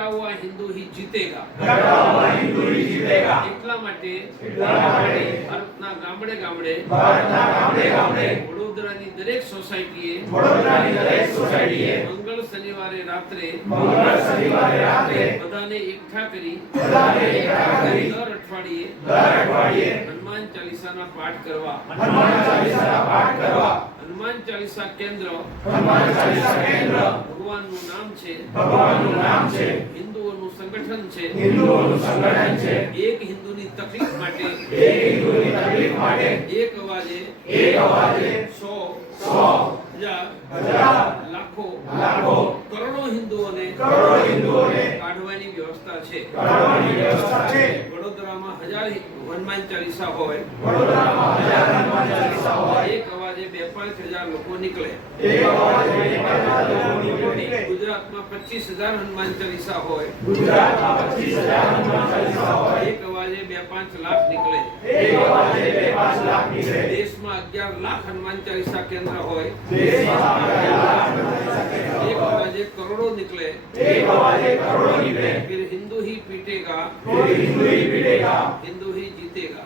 डटा हुआ हिंदू ही जीतेगा એટલા માટે ભારતના ગામડે ગામડે વડોદરાની દરેક સોસાયટીએ મંગળ શનિવારે રાત્રે બધાને એકઠા કરી દર અઠવાડિયે હનુમાન ચાલીસાના પાઠ કરવા હનુમાન ચાલીસા કેન્દ્ર ભગવાનનું નામ છે હિન્દુઓનું સંગઠન છે એક હિન્દુની તકલીફ માટે એક અવાજે 100 હજાર લાખો કરોડો હિન્દુઓને કાઢવાની વ્યવસ્થા છે વડોદરામાં 1000 હનુમાન ચાલીસા હોય એક અવાજે 2-5 હજાર લોકો નીકળે ગુજરાતમાં 25,000 હનુમાન ચાલીસા હોય એક અવાજે 2-5 લાખ નીકળે દેશમાં 11 લાખ હનુમાન ચાલીસા કેન્દ્ર હોય एक आवाज़े करोड़ों निकले फिर हिंदू ही पीटेगा हिंदू ही जीतेगा